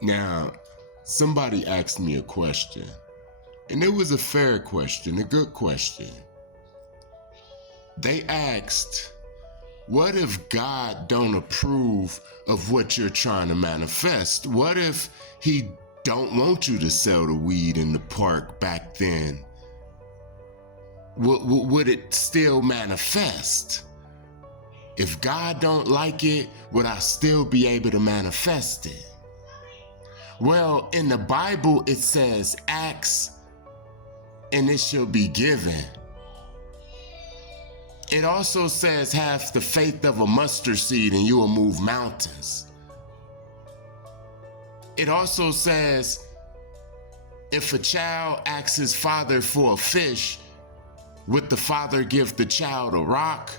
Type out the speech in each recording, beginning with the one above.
Now, somebody asked me a question, and it was a fair question, a good question. They asked, what if God don't approve of what you're trying to manifest? What if he don't want you to sell the weed in the park back then? Would it still manifest? If God don't like it, would I still be able to manifest it? Well, in the Bible, it says, ask and it shall be given. It also says, have the faith of a mustard seed and you will move mountains. It also says, if a child asks his father for a fish, would the father give the child a rock?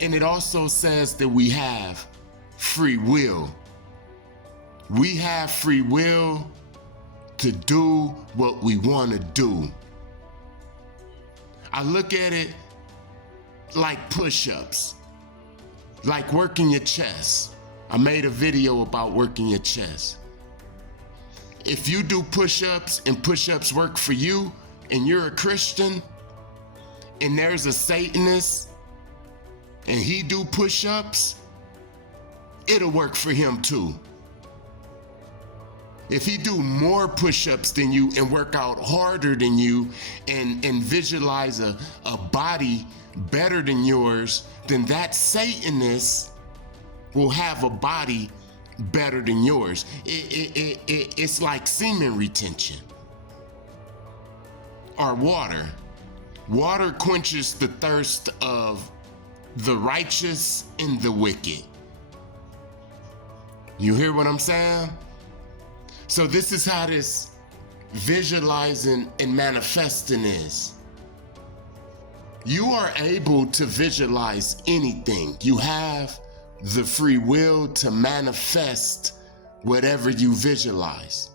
And it also says that we have free will. We have free will to do what we want to do. I look at it like push-ups, like working your chest. I made a video about working your chest. If you do push-ups and push-ups work for you and you're a Christian and there's a Satanist and he do push-ups, it'll work for him too. If he do more push-ups than you and work out harder than you and visualize a body better than yours, then that Satanist will have a body better than yours. It's like semen retention or water. Water quenches the thirst of the righteous and the wicked. You hear what I'm saying? So this is how this visualizing and manifesting is. You are able to visualize anything. You have the free will to manifest whatever you visualize.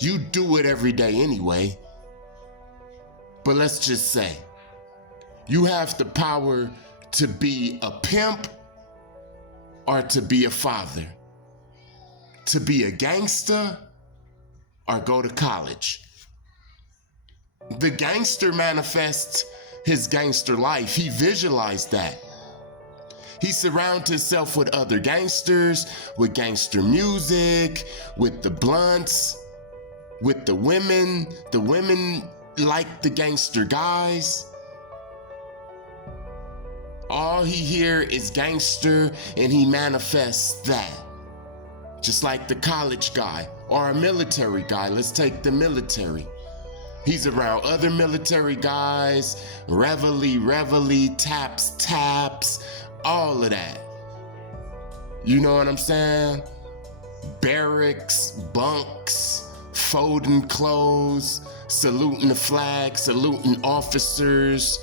You do it every day anyway. But let's just say, you have the power to be a pimp or to be a father, to be a gangster or go to college. The gangster manifests his gangster life. He visualized that. He surrounds himself with other gangsters, with gangster music, with the blunts, with the women. The women like the gangster guys. All he hear is gangster and he manifests that. Just like the college guy or a military guy. Let's take the military. He's around other military guys, reveille, taps, all of that. You know what I'm saying? Barracks, bunks, folding clothes, saluting the flag, saluting officers.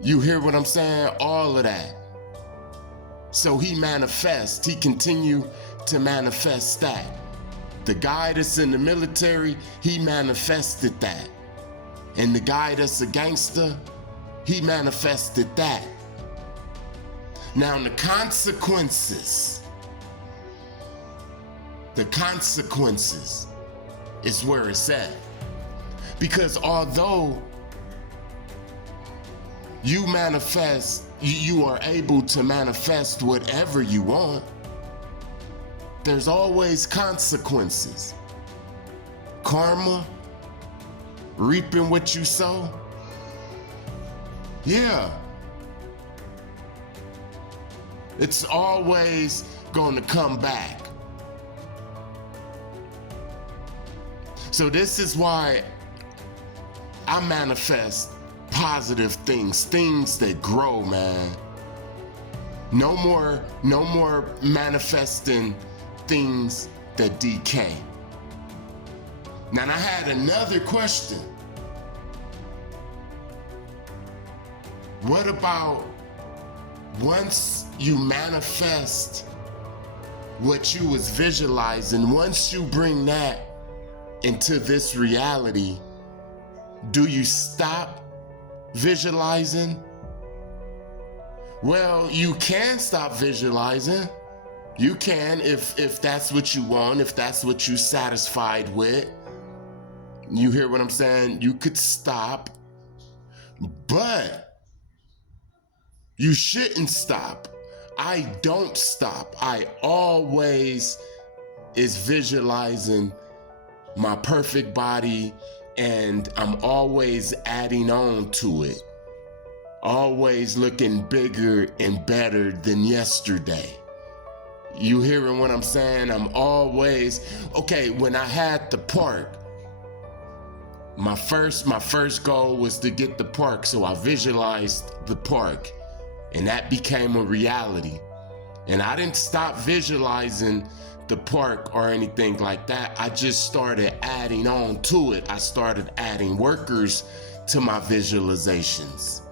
You hear what I'm saying? All of that. So he manifests, he continue to manifest that. The guy that's in the military, he manifested that. And the guy that's a gangster, he manifested that. Now the consequences is where it's at. Because although you manifest, you are able to manifest whatever you want, there's always consequences. Karma, reaping what you sow. Yeah. It's always going to come back. So this is why I manifest positive things that grow, man. No more manifesting things that decay. Now, I had another question. What about once you manifest what you was visualizing, once you bring that into this reality, do you stop visualizing? Well, you can stop visualizing. You can, if that's what you want, if that's what you're satisfied with. You hear what I'm saying? You could stop, but you shouldn't stop. I don't stop. I always is visualizing my perfect body, and I'm always adding on to it. Always looking bigger and better than yesterday. You hearing what I'm saying? I'm always, okay, when I had the park, my first goal was to get the park, so I visualized the park, and that became a reality. And I didn't stop visualizing the park or anything like that. I just started adding on to it. I started adding workers to my visualizations.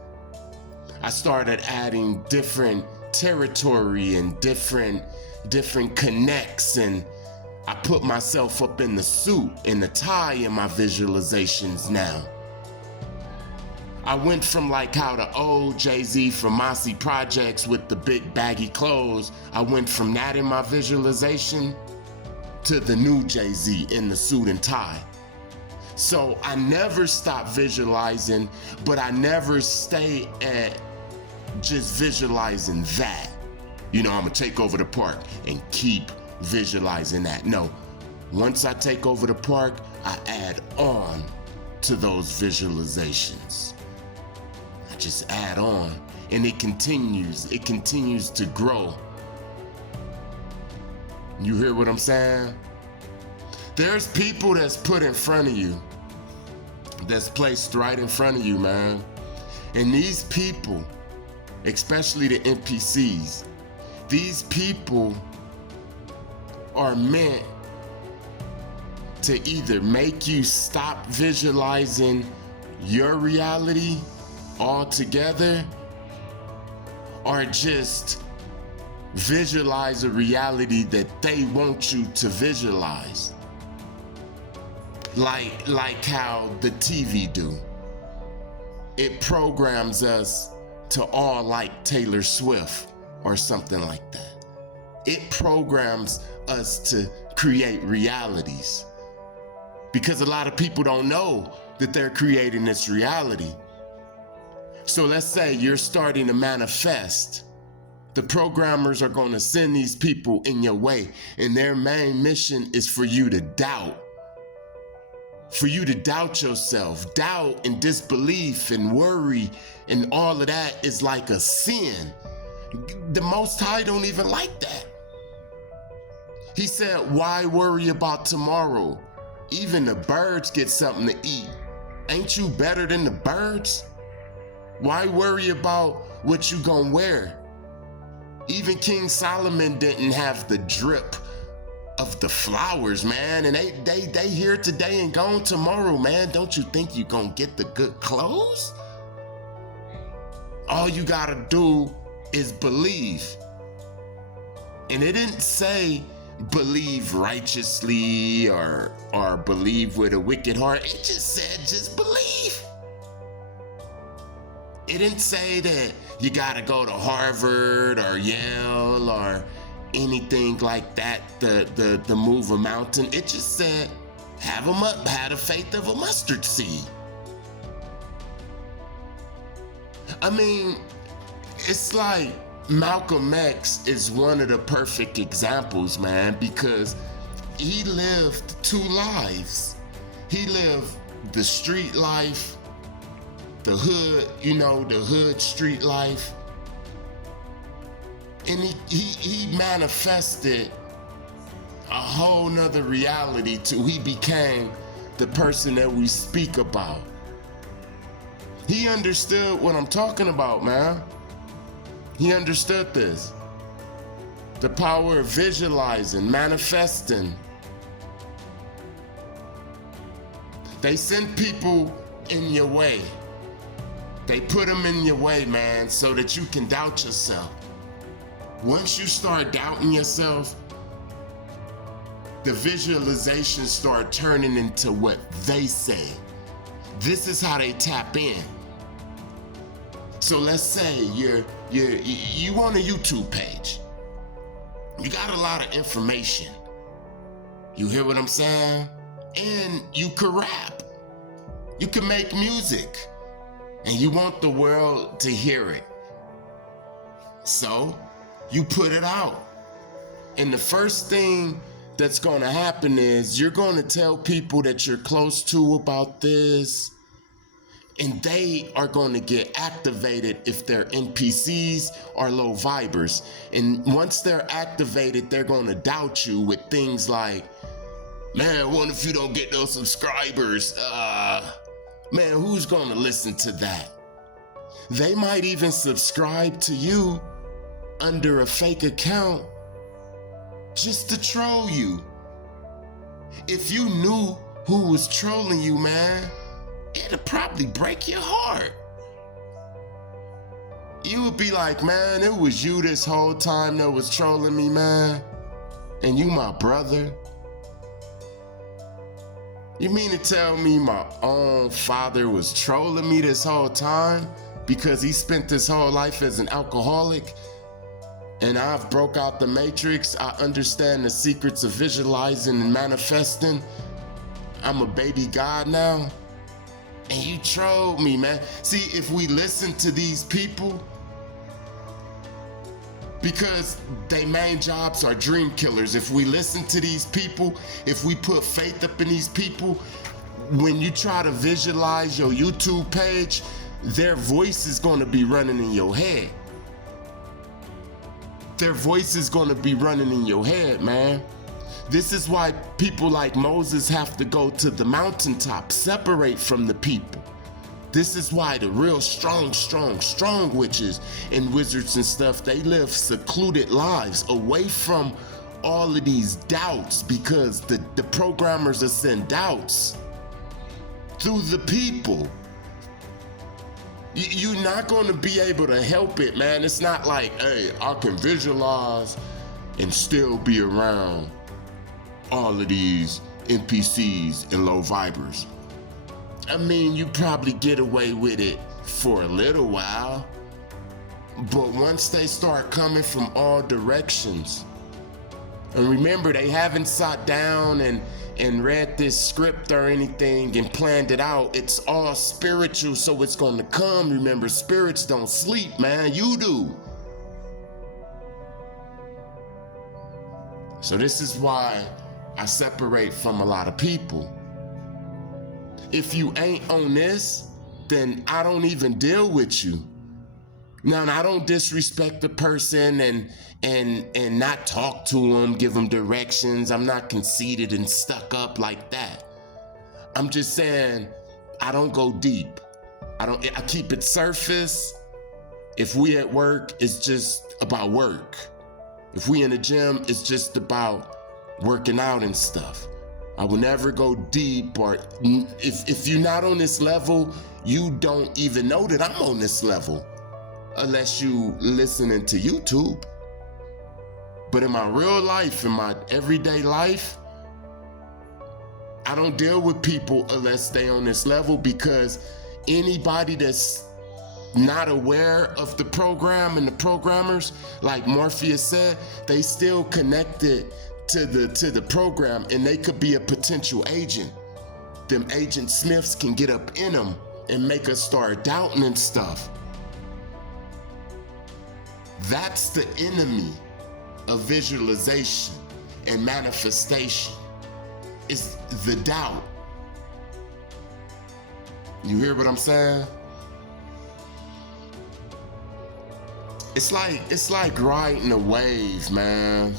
I started adding different territory and different connects, and I put myself up in the suit and the tie in my visualizations now. I went from like how the old Jay-Z from Mossy Projects with the big baggy clothes, I went from that in my visualization to the new Jay-Z in the suit and tie. So I never stop visualizing, but I never stay at just visualizing that. You know, I'm gonna take over the park and keep visualizing that. No, once I take over the park, I add on to those visualizations. I just add on, and it continues to grow. You hear what I'm saying? There's people that's put in front of you, that's placed right in front of you, man. And these people, especially the NPCs, these people are meant to either make you stop visualizing your reality altogether, or just visualize a reality that they want you to visualize. Like how the TV do. It programs us to all like Taylor Swift or something like that. It programs us to create realities, because a lot of people don't know that they're creating this reality. So let's say you're starting to manifest. The programmers are going to send these people in your way, and their main mission is for you to doubt. For you to doubt yourself. Doubt and disbelief and worry and all of that is like a sin. The Most High don't even like that. He said, why worry about tomorrow? Even the birds get something to eat. Ain't you better than the birds? Why worry about what you gonna wear? Even King Solomon didn't have the drip of the flowers, man. And they here today and gone tomorrow, man. Don't you think you gonna get the good clothes? All you gotta do is believe. And it didn't say believe righteously or believe with a wicked heart. It just said just believe. It didn't say that you gotta go to Harvard or Yale or anything like that to move a mountain. It just said have the faith of a mustard seed. I mean, it's like Malcolm X is one of the perfect examples, man, because he lived two lives. He lived the street life, the hood, the hood street life. And he manifested a whole nother reality too. He became the person that we speak about. He understood what I'm talking about, man. He understood this. The power of visualizing, manifesting. They send people in your way. They put them in your way, man, so that you can doubt yourself. Once you start doubting yourself, the visualizations start turning into what they say. This is how they tap in. So let's say you on a YouTube page, You got a lot of information. You hear what I'm saying? And you can rap. You can make music. And you want the world to hear it. So you put it out. And the first thing that's going to happen is you're going to tell people that you're close to about this, and they are going to get activated if they're NPCs or low vibers. And once they're activated, they're going to doubt you with things like, man, what if you don't get those subscribers? Man, who's going to listen to that? They might even subscribe to you under a fake account just to troll you. If you knew who was trolling you, man, it'd probably break your heart. You would be like, man, it was you this whole time that was trolling me, man. And you my brother. You mean to tell me my own father was trolling me this whole time because he spent his whole life as an alcoholic? And I've broke out the matrix. I understand the secrets of visualizing and manifesting. I'm a baby God now. And you trolled me, man. See, if we listen to these people, because their main jobs are dream killers, if we listen to these people, if we put faith up in these people, when you try to visualize your YouTube page, their voice is going to be running in your head. Their voice is going to be running in your head, man. This is why people like Moses have to go to the mountaintop, separate from the people. This is why the real strong witches and wizards and stuff, they live secluded lives away from all of these doubts, because the programmers are sending doubts through the people. You're not going to be able to help it, man. It's not like, hey, I can visualize and still be around all of these NPCs and low vibers. I mean, you probably get away with it for a little while, but once they start coming from all directions, and remember, they haven't sat down and read this script or anything and planned it out. It's all spiritual, so it's going to come. Remember, spirits don't sleep, man. You do. So this is why I separate from a lot of people. If you ain't on this, then I don't even deal with you. Now, I don't disrespect the person and not talk to them, give them directions. I'm not conceited and stuck up like that. I'm just saying, I don't go deep. I keep it surface. If we at work, it's just about work. If we in the gym, it's just about working out and stuff. I will never go deep, or if you're not on this level, you don't even know that I'm on this level unless you listening to YouTube. But in my real life, in my everyday life, I don't deal with people unless they on this level, because anybody that's not aware of the program and the programmers, like Morpheus said, they still connected to the program, and they could be a potential agent. Them Agent Smiths can get up in them and make us start doubting and stuff. That's the enemy of visualization and manifestation, is the doubt. You hear what I'm saying? It's like riding a wave, man.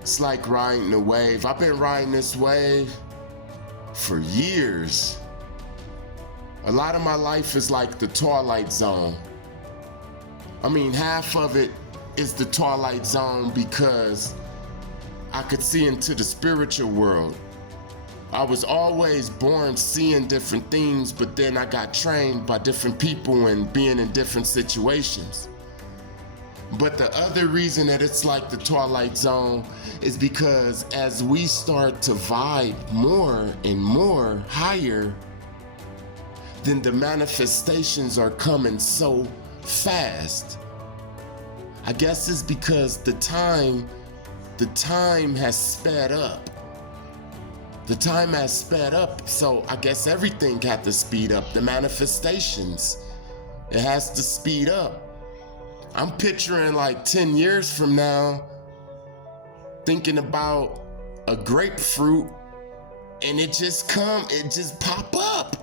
It's like riding a wave. I've been riding this wave for years. A lot of my life is like the Twilight Zone. I mean, half of it is the Twilight Zone because I could see into the spiritual world. I was always born seeing different things, but then I got trained by different people and being in different situations. But the other reason that it's like the Twilight Zone is because as we start to vibe more and more higher, then the manifestations are coming so fast. I guess it's because the time has sped up. The time has sped up, so I guess everything had to speed up. The manifestations, it has to speed up. I'm picturing like 10 years from now, thinking about a grapefruit, and it just pop up.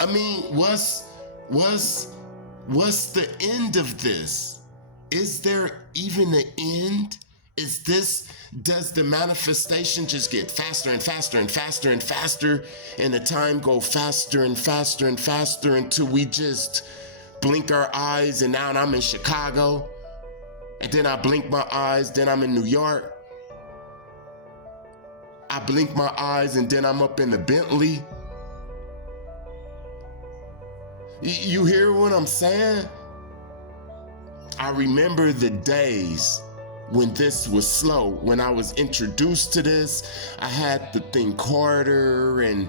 I mean, what's the end of this? Is there even an end? Does the manifestation just get faster and faster and faster and faster, and the time go faster and faster and faster until we just blink our eyes and now I'm in Chicago, and then I blink my eyes, then I'm in New York. I blink my eyes and then I'm up in the Bentley. You hear what I'm saying? I remember the days when this was slow. When I was introduced to this, I had to think harder and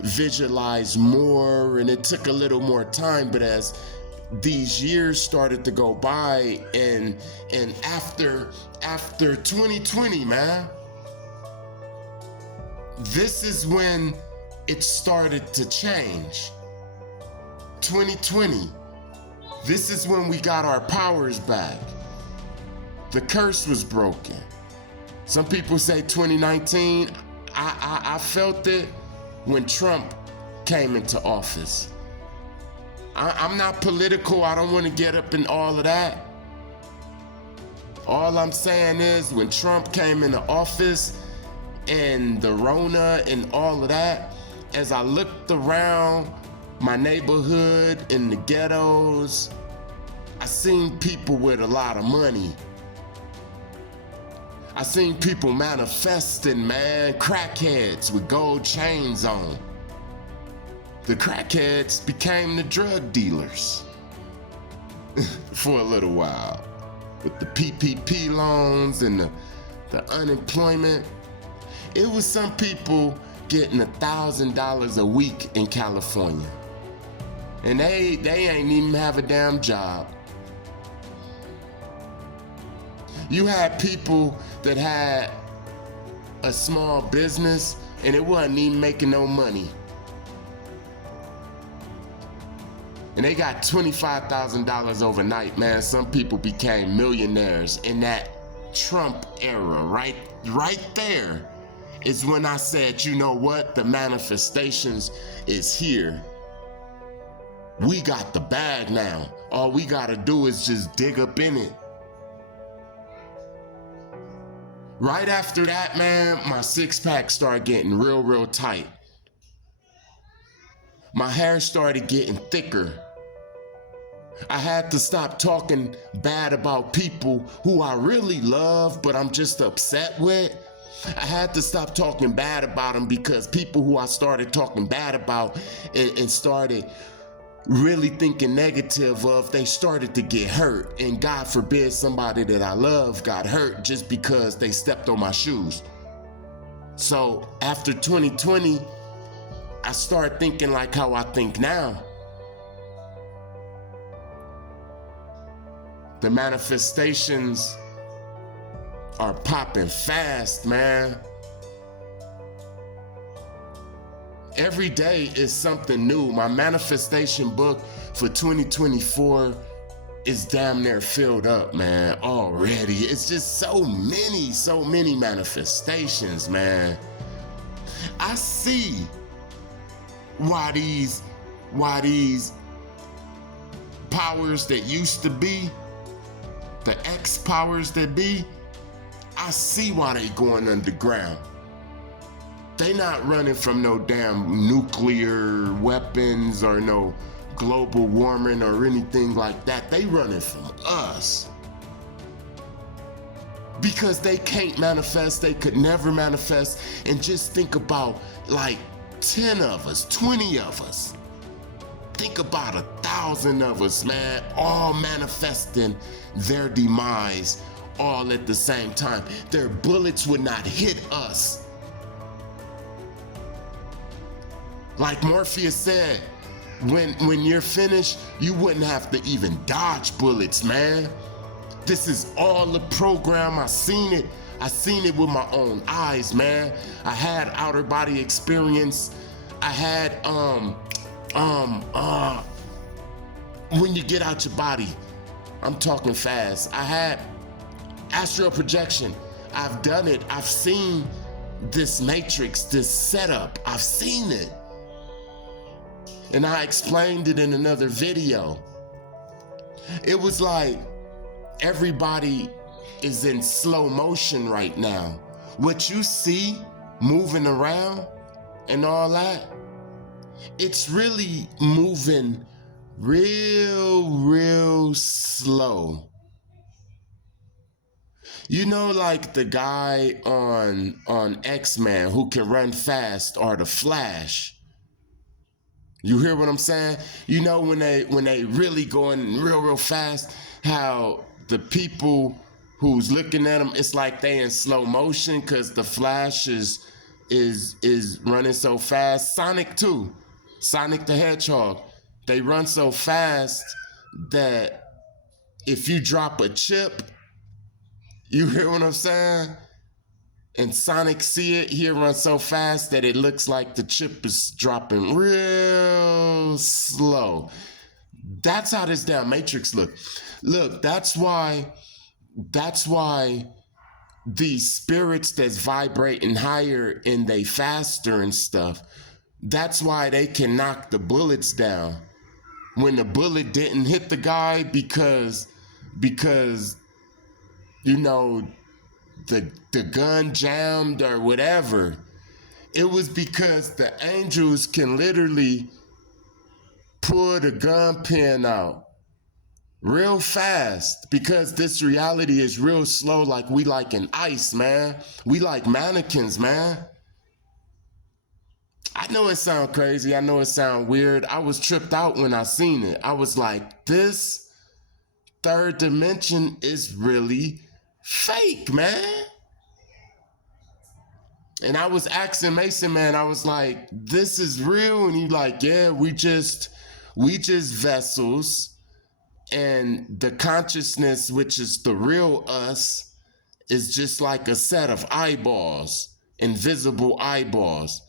visualize more, and it took a little more time. But as these years started to go by, and after 2020, man, this is when it started to change. 2020, this is when we got our powers back. The curse was broken. Some people say 2019. I felt it when Trump came into office. I'm not political. I don't want to get up in all of that. All I'm saying is when Trump came into office and the Rona and all of that, as I looked around my neighborhood in the ghettos, I seen people with a lot of money. I seen people manifesting, man, crackheads with gold chains on. The crackheads became the drug dealers for a little while. With the PPP loans and the unemployment. It was some people getting $1,000 a week in California. And they ain't even have a damn job. You had people that had a small business and it wasn't even making no money. And they got $25,000 overnight, man. Some people became millionaires in that Trump era. Right there is when I said, you know what? The manifestations is here. We got the bag now. All we gotta do is just dig up in it. Right after that, man, my six-pack started getting real tight. My hair started getting thicker. I had to stop talking bad about people who I really love, but I'm just upset with. I had to stop talking bad about them because people who I started talking bad about and started really thinking negative of, they started to get hurt. And God forbid somebody that I love got hurt just because they stepped on my shoes. So after 2020, I started thinking like how I think now. The manifestations are popping fast, man. Every day is something new. My manifestation book for 2024 is damn near filled up, man, already. It's just so many manifestations, man. I see why these powers that used to be, the ex-powers that be, I see why they going underground. They not running from no damn nuclear weapons or no global warming or anything like that. They running from us. Because they can't manifest, they could never manifest. And just think about like 10 of us, 20 of us. Think about 1,000 of us, man, all manifesting their demise all at the same time. Their bullets would not hit us. Like Morpheus said, When you're finished, you wouldn't have to even dodge bullets, man. This is all the program. I seen it with my own eyes, man. I had outer body experience. I had when you get out your body, I'm talking fast. I had astral projection. I've done it. I've seen this matrix, this setup. I've seen it. And I explained it in another video. It was like everybody is in slow motion right now. What you see moving around and all that, it's really moving real slow. You know, like the guy on X-Men who can run fast, or the Flash. You hear what I'm saying? You know, when they really going real fast, how the people who's looking at them, it's like they in slow motion because the Flash is running so fast. Sonic too, Sonic the Hedgehog. They run so fast that if you drop a chip, you hear what I'm saying? And Sonic see it, he'll run so fast that it looks like the chip is dropping real slow. That's how this damn Matrix look. Look, that's why these spirits that's vibrating higher and they faster and stuff, that's why they can knock the bullets down. When the bullet didn't hit the guy because you know, the gun jammed or whatever, it was because the angels can literally pull the gun pin out real fast, because this reality is real slow. Like we like in ice, man. We like mannequins, man. I know it sound crazy. I know it sound weird. I was tripped out when I seen it. I was like, this third dimension is really fake, man. And I was asking Mason, man, I was like, this is real? And he like, yeah, we just vessels, and the consciousness, which is the real us, is just like a set of eyeballs, invisible eyeballs.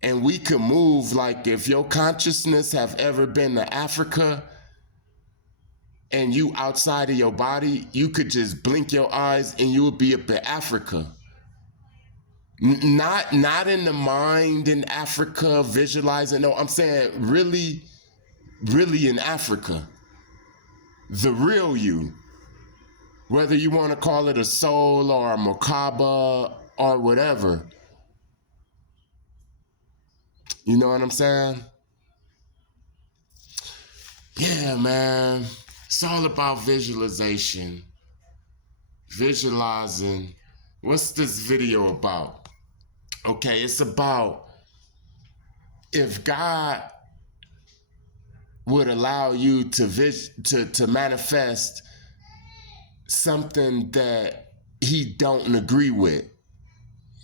And we can move, like if your consciousness have ever been to Africa and you outside of your body, you could just blink your eyes and you would be up in Africa. Not in the mind in Africa, visualizing. No, I'm saying really in Africa. The real you. Whether you want to call it a soul or a Makaba or whatever. You know what I'm saying? Yeah, man. It's all about visualization. Visualizing. What's this video about? Okay, it's about if God would allow you to manifest something that he don't agree with.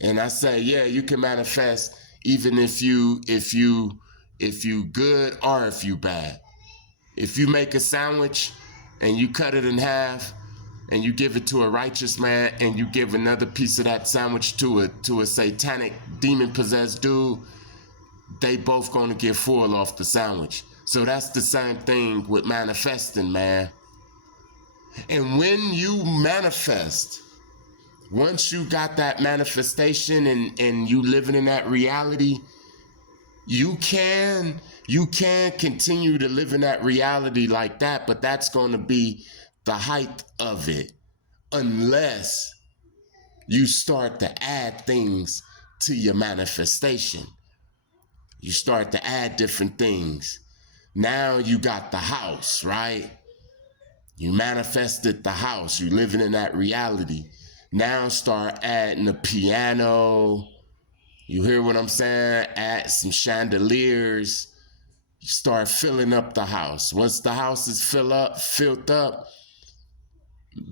And I say, yeah, you can manifest even if you good or if you bad. If you make a sandwich and you cut it in half and you give it to a righteous man and you give another piece of that sandwich to a satanic demon-possessed dude, they both gonna get full off the sandwich. So that's the same thing with manifesting, man. And when you manifest, once you got that manifestation and you living in that reality, you can continue to live in that reality like that, but that's gonna be the height of it, unless you start to add things to your manifestation. You start to add different things. Now you got the house, right? You manifested the house. You living in that reality. Now start adding the piano. You hear what I'm saying? Add some chandeliers. You start filling up the house. Once the house is filled up,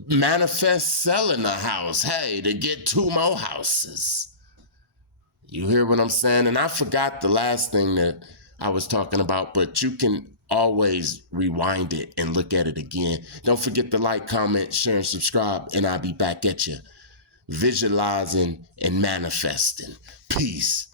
manifest selling the house. Hey, to get 2 more houses. You hear what I'm saying? And I forgot the last thing that I was talking about, but you can always rewind it and look at it again. Don't forget to like, comment, share, and subscribe, and I'll be back at you. Visualizing and manifesting. Peace.